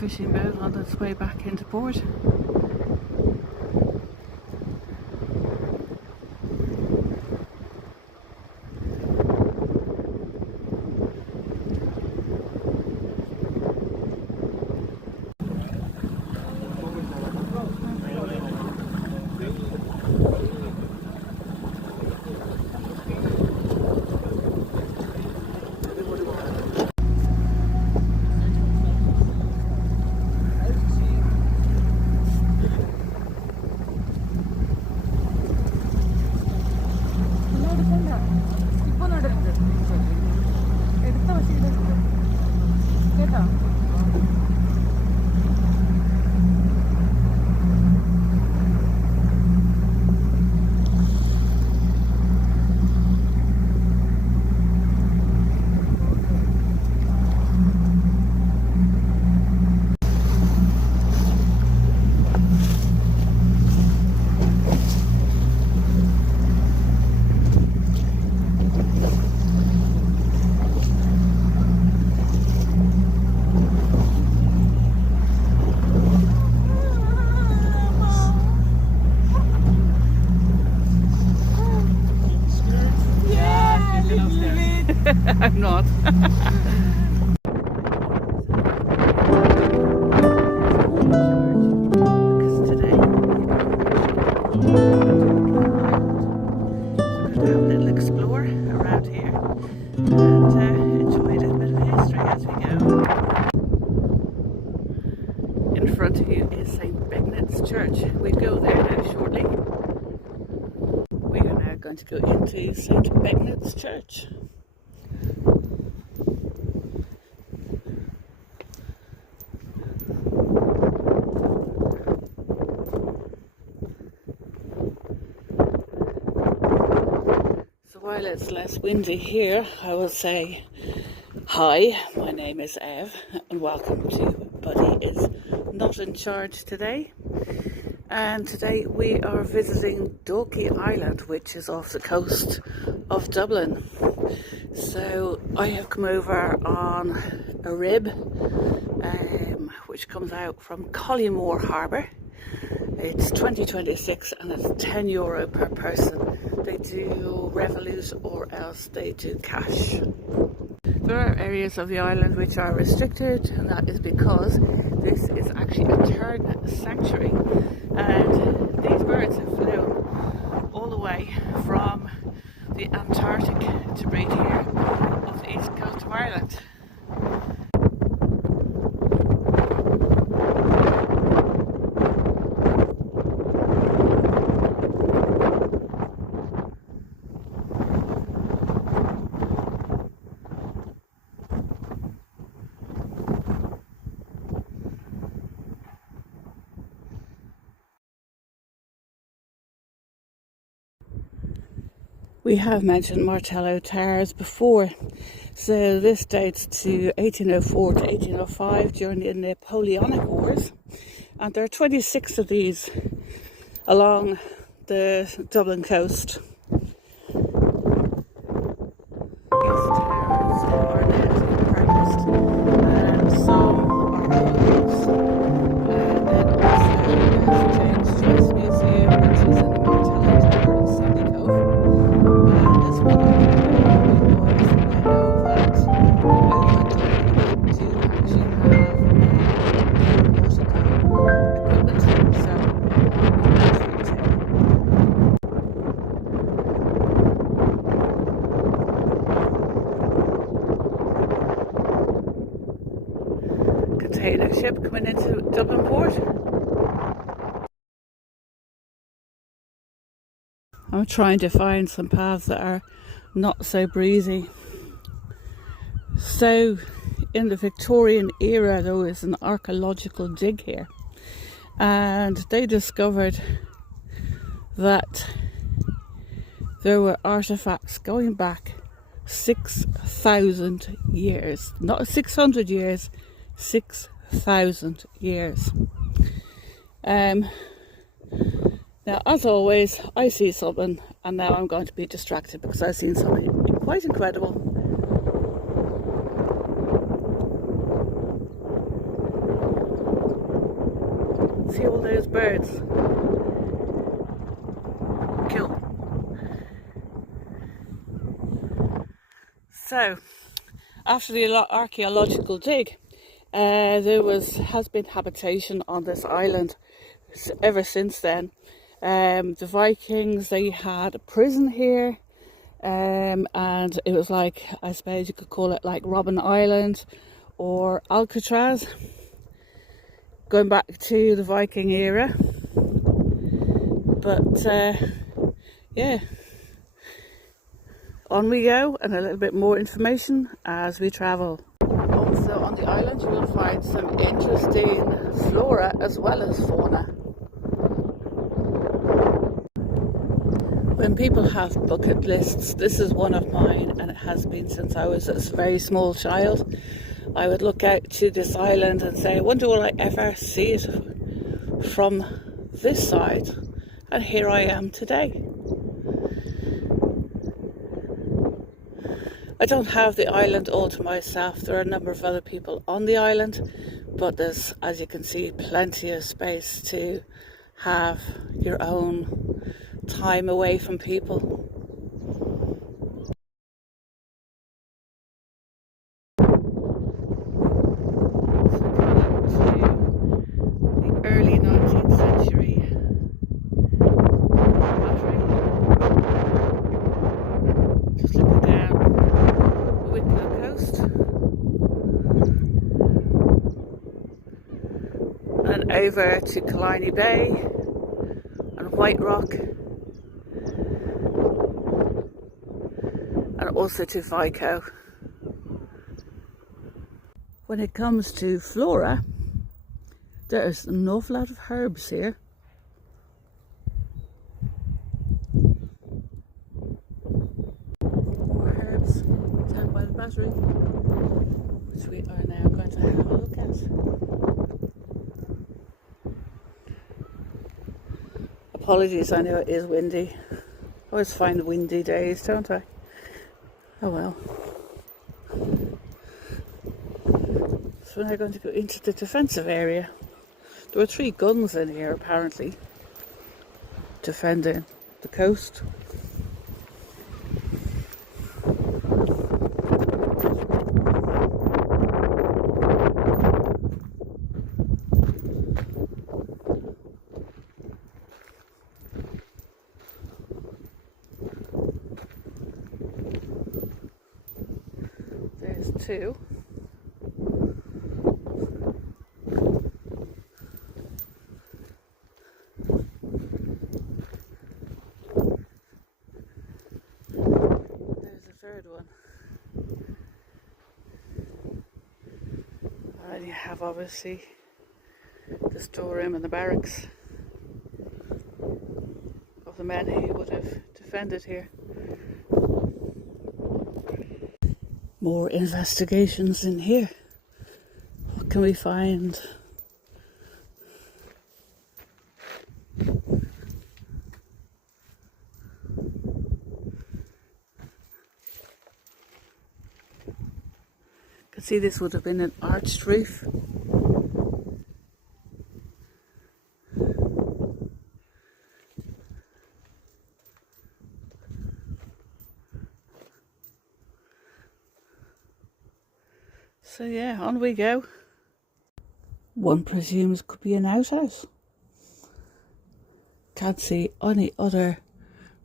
fishing boat on its way back into port. I'm not. Because today we're going to have a little explore around here and enjoy a little bit of history as we go. In front of you is Saint Begnet's church. We go there now shortly. We are now going to go into Saint Begnet's church. While it's less windy here, I will say hi, my name is Ev and welcome to Buddy is Not in Charge today. And today we are visiting Dalkey Island, which is off the coast of Dublin. So I have come over on a rib which comes out from Collymore Harbour. It's 2026 and it's €10 per person. They do Revolut or else they do cash. There are areas of the island which are restricted, and that is because this is actually a tern sanctuary, and these birds have flown all the way from the Antarctic to breed here off the east coast of Ireland. We have mentioned Martello Towers before, so this dates to 1804 to 1805 during the Napoleonic Wars, and there are 26 of these along the Dublin coast. These towers are now being practiced, and some are closed, and then also there's James Joyce Museum, which is in the Martello Tower in Sandy Cove. This one I know that over Dublin do actually have nautical equipment, so container ship coming into Dublin port. I'm trying to find some paths that are not so breezy. So in the Victorian era there was an archaeological dig here, and they discovered that there were artifacts going back 6,000 years, not 600 years, 6,000 years. Now, as always, I see something, and now I'm going to be distracted because I've seen something quite incredible. see all those birds. Cool. So, after the archaeological dig, there has been habitation on this island ever since then. The Vikings, they had a prison here, and it was like, I suppose you could call it like Robben Island or Alcatraz, going back to the Viking era. But yeah, on we go, and a little bit more information as we travel. Also on the island you will find some interesting flora as well as fauna. When people have bucket lists, this is one of mine, and it has been since I was a very small child. I would look out to this island and say, I wonder will I ever see it from this side? And here I am today. I don't have the island all to myself. There are a number of other people on the island, but there's, as you can see, plenty of space to have your own time away from people. So coming to the early 19th century battery. Just looking down the Wicklow coast and over to Killiney Bay and White Rock, and also to Vico. When it comes to flora, there's an awful lot of herbs here. More herbs down by the battery, which we are now going to have a look at. Apologies, I know it is windy. I always find windy days, don't I? Oh well. So we're now going to go into the defensive area. There were 3 guns in here apparently, defending the coast. There's 2. Third one. And you have obviously the storeroom and the barracks of the men who would have defended here. More investigations in here. What can we find? See, this would have been an arched roof. So yeah, on we go. One presumes could be an outhouse. Can't see any other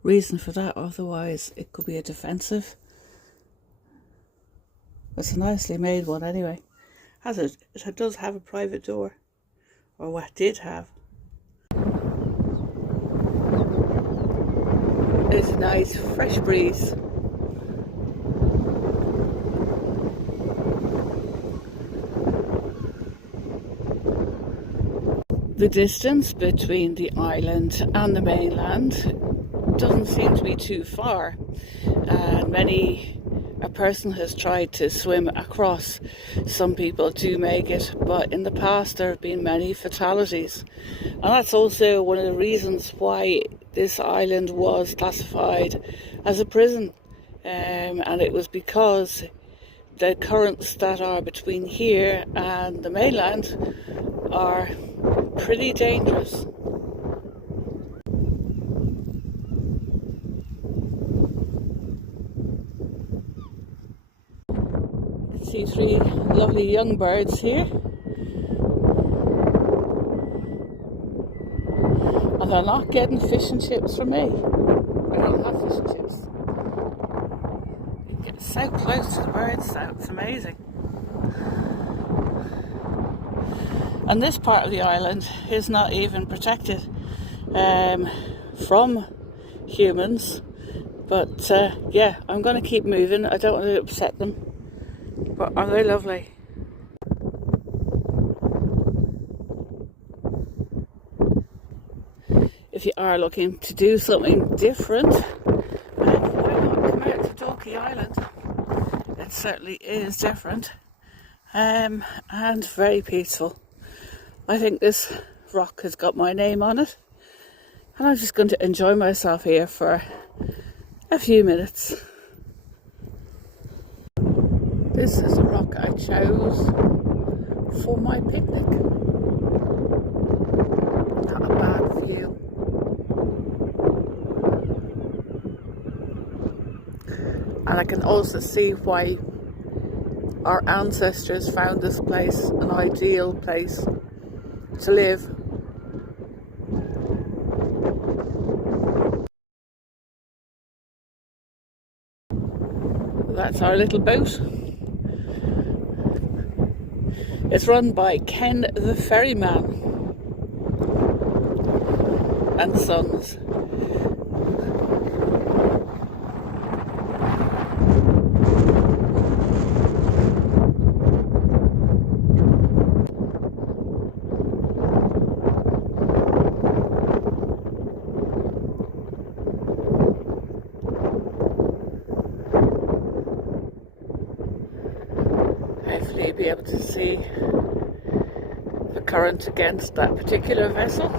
reason for that, otherwise it could be a defensive. It's a nicely made one anyway. It does have a private door, or what did have. It's a nice fresh breeze. The distance between the island and the mainland doesn't seem to be too far, and a person has tried to swim across. Some people do make it, but in the past there have been many fatalities, and that's also one of the reasons why this island was classified as a prison, and it was because the currents that are between here and the mainland are pretty dangerous. You can see 3 lovely young birds here. And they're not getting fish and chips from me. I don't have fish and chips. You can get so close to the birds now, it's amazing. And this part of the island is not even protected from humans. But yeah, I'm going to keep moving. I don't want to upset them. But are they lovely? If you are looking to do something different, why not come out to Dalkey Island? It certainly is different and very peaceful. I think this rock has got my name on it, and I'm just going to enjoy myself here for a few minutes. This is a rock I chose for my picnic. Not a bad view. And I can also see why our ancestors found this place an ideal place to live. That's our little boat. It's run by Ken the Ferryman and Sons. Hopefully be able to see the current against that particular vessel.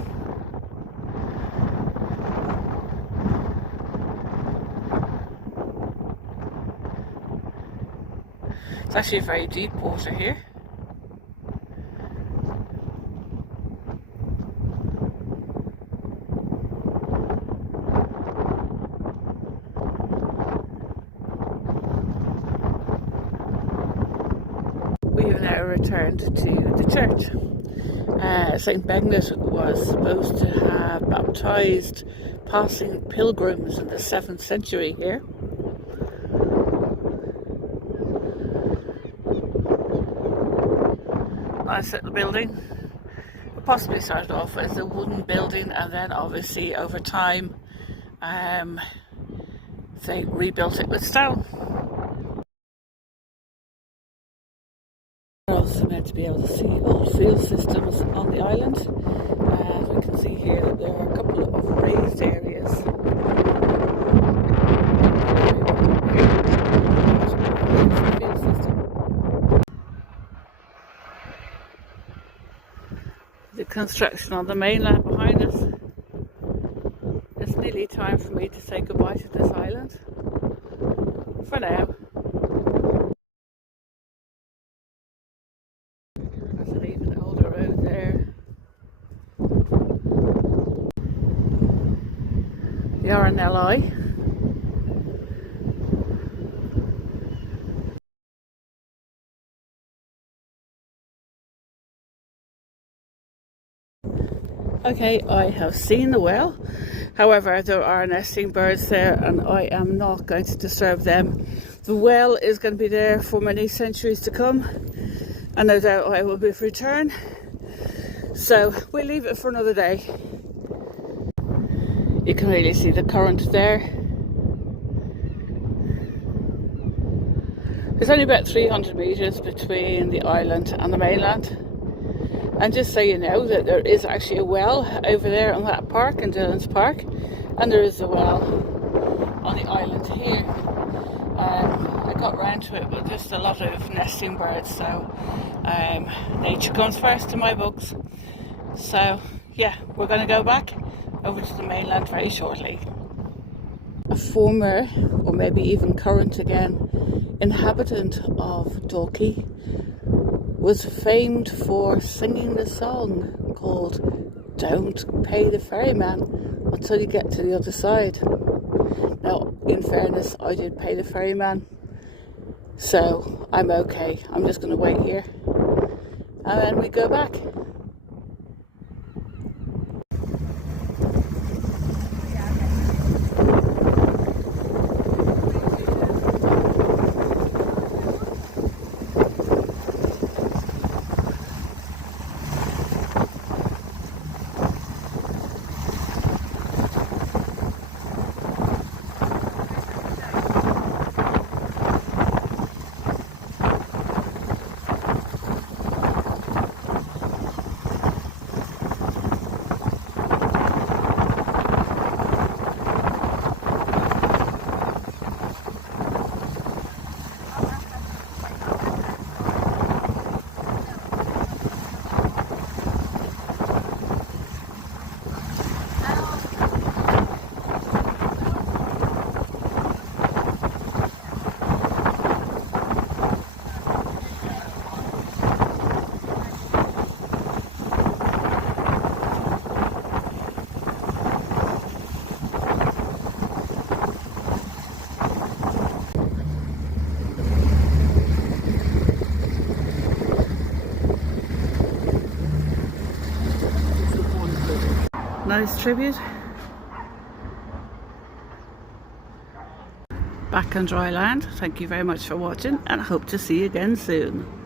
It's actually very deep water here. We have now returned to the church. Saint Begnet was supposed to have baptised passing pilgrims in the 7th century here. Nice little building. It possibly started off as a wooden building, and then obviously over time they rebuilt it with stone. We're also meant to be able to see old field systems on the island. As we can see here that there are a couple of raised areas. Field system. The construction on the mainland behind us. It's nearly time for me to say goodbye to this island. For now. There's an even older road there. The RNLI. Okay, I have seen the well. However, there are nesting birds there and I am not going to disturb them. The well is going to be there for many centuries to come, and no doubt I will be of return. So we'll leave it for another day. You can really see the current there. There's only about 300 metres between the island and the mainland. And just so you know that there is actually a well over there on that park, in Dillon's Park, and there is a well on the island here. I got round to it with just a lot of nesting birds, so nature comes first in my books. So yeah, we're going to go back over to the mainland very shortly. A former, or maybe even current again, inhabitant of Dalkey was famed for singing the song called "Don't Pay the Ferryman Until You Get to the Other Side." Now, in fairness, I did pay the ferryman, so I'm okay. I'm just going to wait here and then we go back. Nice tribute. Back on dry land. Thank you very much for watching, and I hope to see you again soon.